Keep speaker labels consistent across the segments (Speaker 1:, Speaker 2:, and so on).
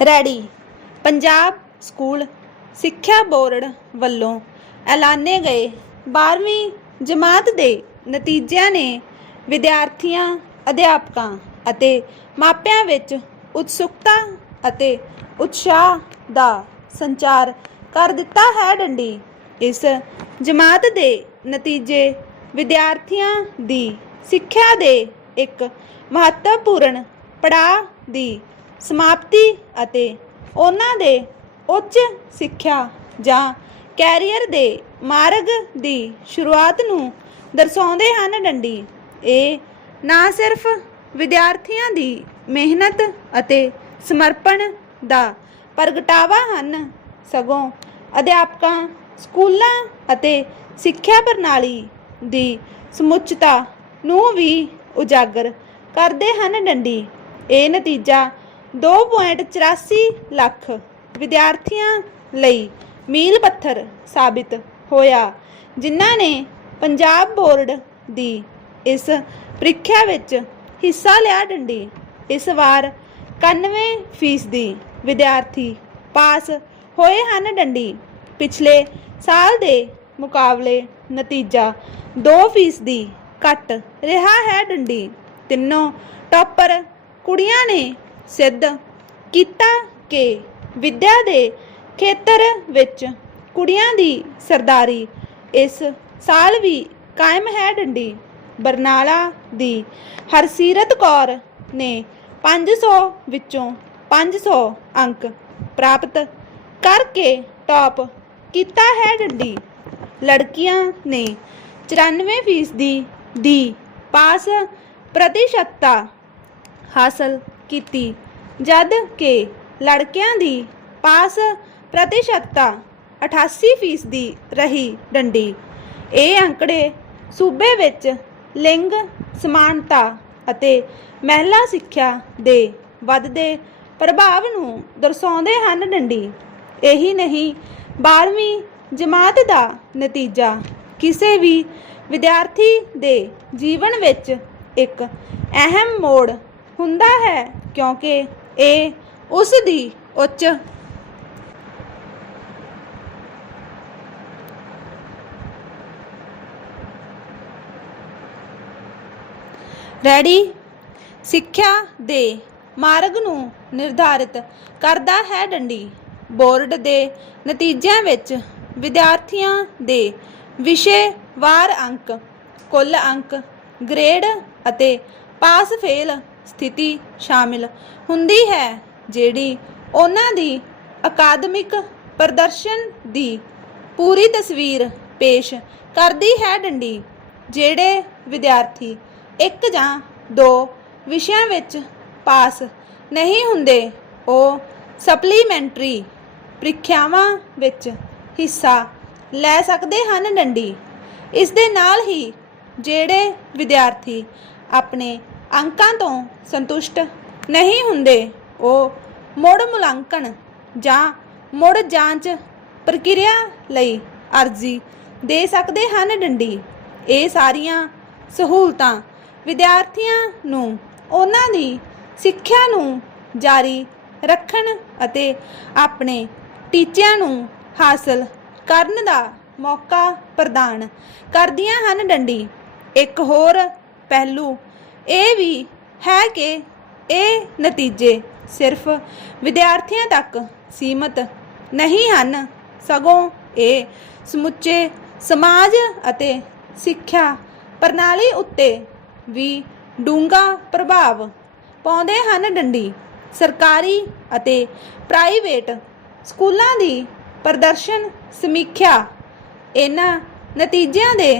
Speaker 1: Ready. Punjab school ਸਿੱਖਿਆ board ਵੱਲੋਂ ਐਲਾਨੇ ਗਏ 12ਵੀਂ ਜਮਾਤ ਦੇ ਨਤੀਜਿਆਂ ਨੇ ਵਿਦਿਆਰਥੀਆਂ, ਅਧਿਆਪਕਾਂ ਅਤੇ ਮਾਪਿਆਂ ਵਿੱਚ ਉਤਸੁਕਤਾ ਅਤੇ ਉਤਸ਼ਾਹ ਦਾ ਸੰਚਾਰ ਕਰ ਦਿੱਤਾ ਹੈ ਡੰਡੀ। ਇਸ ਜਮਾਤ ਦੇ ਨਤੀਜੇ ਵਿਦਿਆਰਥੀਆਂ ਦੀ ਸਿੱਖਿਆ ਦੇ ਇੱਕ ਮਹੱਤਵਪੂਰਨ ਪੜਾਅ ਦੀ ਸਮਾਪਤੀ ਅਤੇ ਉਹਨਾਂ ਦੇ ਉੱਚ ਸਿੱਖਿਆ ਜਾਂ ਕੈਰੀਅਰ ਦੇ ਮਾਰਗ ਦੀ ਸ਼ੁਰੂਆਤ ਨੂੰ ਦਰਸਾਉਂਦੇ ਹਨ ਡੰਡੀ। ਇਹ ਨਾ ਸਿਰਫ ਵਿਦਿਆਰਥੀਆਂ ਦੀ ਮਿਹਨਤ ਅਤੇ ਸਮਰਪਣ ਦਾ ਪ੍ਰਗਟਾਵਾ ਹਨ, ਸਗੋਂ ਅਧਿਆਪਕਾਂ, ਸਕੂਲਾਂ ਅਤੇ ਸਿੱਖਿਆ ਪ੍ਰਣਾਲੀ ਦੀ ਸਮੁੱਚਤਾ ਨੂੰ ਵੀ ਉਜਾਗਰ ਕਰਦੇ ਹਨ ਡੰਡੀ। ਇਹ ਨਤੀਜਾ 2.84 ਲੱਖ ਵਿਦਿਆਰਥੀਆਂ ਲਈ ਮੀਲ ਪੱਥਰ ਸਾਬਿਤ ਹੋਇਆ, ਜਿਨ੍ਹਾਂ ਨੇ ਪੰਜਾਬ ਬੋਰਡ ਦੀ ਇਸ ਪ੍ਰੀਖਿਆ ਵਿੱਚ ਹਿੱਸਾ ਲਿਆ ਡੰਡੀ। ਇਸ ਵਾਰ 91 ਫੀਸਦੀ ਵਿਦਿਆਰਥੀ ਪਾਸ ਹੋਏ ਹਨ ਡੰਡੀ। ਪਿਛਲੇ ਸਾਲ ਦੇ ਮੁਕਾਬਲੇ ਨਤੀਜਾ 2 ਫੀਸਦੀ ਘੱਟ ਰਿਹਾ ਹੈ ਡੰਡੀ। ਤਿੰਨੋਂ ਟੌਪਰ ਕੁੜੀਆਂ ਨੇ ਸਿੱਧ ਕੀਤਾ ਕਿ ਵਿੱਦਿਆ ਦੇ ਖੇਤਰ ਵਿੱਚ ਕੁੜੀਆਂ ਦੀ ਸਰਦਾਰੀ ਇਸ ਸਾਲ ਵੀ ਕਾਇਮ ਹੈ ਡੰਡੀ। ਬਰਨਾਲਾ ਦੀ ਹਰਸੀਰਤ ਕੌਰ ਨੇ 500 ਵਿੱਚੋਂ 500 ਅੰਕ ਪ੍ਰਾਪਤ ਕਰਕੇ ਟੌਪ ਕੀਤਾ ਹੈ ਡੰਡੀ। ਲੜਕੀਆਂ ਨੇ 94 ਫੀਸਦੀ ਦੀ ਪਾਸ ਪ੍ਰਤੀਸ਼ਤਤਾ ਹਾਸਲ ਕੀਤੀ। ਜਦ ਕਿ ਲੜਕਿਆਂ ਦੀ ਪਾਸ ਪ੍ਰਤੀਸ਼ਤਤਾ 88 ਫੀਸਦੀ ਰਹੀ ਡੰਡੀ। ਇਹ ਅੰਕੜੇ ਸੂਬੇ ਵਿੱਚ ਲਿੰਗ, ਸਮਾਨਤਾ ਅਤੇ ਮਹਿਲਾ ਸਿੱਖਿਆ ਦੇ ਵੱਧਦੇ ਪ੍ਰਭਾਵ ਨੂੰ ਦਰਸਾਉਂਦੇ ਹਨ ਡੰਡੀ। ਇਹੀ ਨਹੀਂ 12ਵੀਂ ਜਮਾਤ ਦਾ ਨਤੀਜਾ। ਕਿਸੇ ਵੀ ਵਿਦਿਆਰਥੀ ਦੇ ਜੀਵਨ ਵਿੱਚ ਇੱਕ ਅਹਿਮ ਮੋੜ ਹੁੰਦਾ ਹੈ ਕਿਉਂਕਿ ਇਹ ਉਸ ਦੀ ਉੱਚ ਰੈਡੀ ਸਿੱਖਿਆ ਦੇ ਮਾਰਗ ਨੂੰ ਨਿਰਧਾਰਿਤ ਕਰਦਾ ਹੈ ਡੰਡੀ। ਬੋਰਡ ਦੇ ਨਤੀਜਿਆਂ ਵਿੱਚ ਵਿਦਿਆਰਥੀਆਂ ਦੇ ਵਿਸ਼ੇ ਵਾਰ ਅੰਕ, ਕੁੱਲ ਅੰਕ, ਗ੍ਰੇਡ ਅਤੇ ਪਾਸ ਫੇਲ ਸਥਿਤੀ ਸ਼ਾਮਿਲ ਹੁੰਦੀ ਹੈ, ਜਿਹੜੀ ਉਹਨਾਂ ਦੀ ਅਕਾਦਮਿਕ ਪ੍ਰਦਰਸ਼ਨ ਦੀ ਪੂਰੀ ਤਸਵੀਰ ਪੇਸ਼ ਕਰਦੀ ਹੈ ਡੰਡੀ, ਜਿਹੜੇ ਵਿਦਿਆਰਥੀ ਇੱਕ ਜਾਂ ਦੋ ਵਿਸ਼ਿਆਂ ਵਿੱਚ ਪਾਸ ਨਹੀਂ ਹੁੰਦੇ, ਉਹ ਸਪਲੀਮੈਂਟਰੀ ਪ੍ਰੀਖਿਆਵਾਂ ਵਿੱਚ ਹਿੱਸਾ ਲੈ ਸਕਦੇ ਹਨ ਡੰਡੀ। ਇਸ ਦੇ ਨਾਲ ਹੀ ਜਿਹੜੇ ਵਿਦਿਆਰਥੀ ਆਪਣੇ ਅੰਕਾਂ ਤੋਂ ਸੰਤੁਸ਼ਟ ਨਹੀਂ ਹੁੰਦੇ। ਉਹ ਮੁੜ ਮੁਲਾਂਕਣ ਜਾਂ ਮੁੜ ਜਾਂਚ ਪ੍ਰਕਿਰਿਆ ਲਈ ਅਰਜ਼ੀ ਦੇ ਸਕਦੇ ਹਨ ਡੰਡੀ। ਇਹ ਸਾਰੀਆਂ ਸਹੂਲਤਾਂ ਵਿਦਿਆਰਥੀਆਂ ਨੂੰ, ਉਹਨਾਂ ਦੀ ਸਿੱਖਿਆ ਨੂੰ ਜਾਰੀ ਰੱਖਣ ਅਤੇ ਆਪਣੇ ਟੀਚਿਆਂ ਨੂੰ ਹਾਸਲ ਕਰਨ ਦਾ ਮੌਕਾ ਪ੍ਰਦਾਨ ਕਰਦੀਆਂ ਹਨ ਡੰਡੀ। ਇੱਕ ਹੋਰ ਪਹਿਲੂ ਇਹ ਵੀ ਹੈ ਕਿ ਇਹ ਨਤੀਜੇ ਸਿਰਫ ਵਿਦਿਆਰਥੀਆਂ ਤੱਕ ਸੀਮਤ ਨਹੀਂ ਹਨ। ਸਗੋਂ ਇਹ ਸਮੁੱਚੇ ਸਮਾਜ ਅਤੇ ਸਿੱਖਿਆ ਪ੍ਰਣਾਲੀ ਉੱਤੇ ਵੀ ਡੂੰਘਾ ਪ੍ਰਭਾਵ ਪਾਉਂਦੇ ਹਨ ਡੰਡੀ। ਸਰਕਾਰੀ ਅਤੇ ਪ੍ਰਾਈਵੇਟ ਸਕੂਲਾਂ ਦੀ ਪ੍ਰਦਰਸ਼ਨ ਸਮੀਖਿਆ ਇਹਨਾਂ ਨਤੀਜਿਆਂ ਦੇ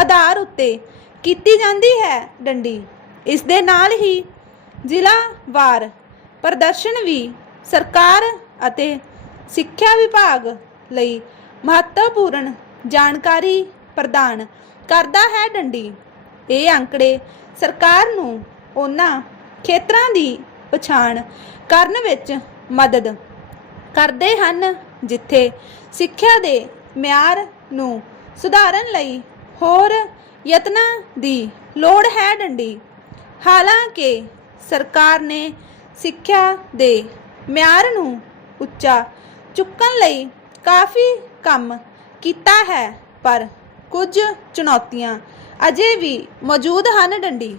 Speaker 1: ਆਧਾਰ ਉੱਤੇ ਕੀਤੀ ਜਾਂਦੀ ਹੈ ਡੰਡੀ। ਇਸ ਦੇ ਨਾਲ ਹੀ ਜ਼ਿਲ੍ਹਾ ਵਾਰ ਪ੍ਰਦਰਸ਼ਨ ਵੀ ਸਰਕਾਰ ਅਤੇ ਸਿੱਖਿਆ ਵਿਭਾਗ ਲਈ ਮਹੱਤਵਪੂਰਨ ਜਾਣਕਾਰੀ ਪ੍ਰਦਾਨ ਕਰਦਾ ਹੈ ਡੰਡੀ। ਇਹ ਅੰਕੜੇ ਸਰਕਾਰ ਨੂੰ ਉਹਨਾਂ ਖੇਤਰਾਂ ਦੀ ਪਛਾਣ ਕਰਨ ਵਿੱਚ ਮਦਦ ਕਰਦੇ ਹਨ, ਜਿੱਥੇ ਸਿੱਖਿਆ ਦੇ ਮਿਆਰ ਨੂੰ ਸੁਧਾਰਨ ਲਈ ਹੋਰ ਯਤਨਾਂ ਦੀ ਲੋੜ ਹੈ ਡੰਡੀ। ਹਾਲਾਂਕਿ ਸਰਕਾਰ ਨੇ ਸਿੱਖਿਆ ਦੇ ਮਿਆਰ ਨੂੰ ਉੱਚਾ ਚੁੱਕਣ ਲਈ ਕਾਫੀ ਕੰਮ ਕੀਤਾ ਹੈ, ਪਰ ਕੁਝ ਚੁਣੌਤੀਆਂ ਅਜੇ ਵੀ ਮੌਜੂਦ ਹਨ ਡੰਡੀ।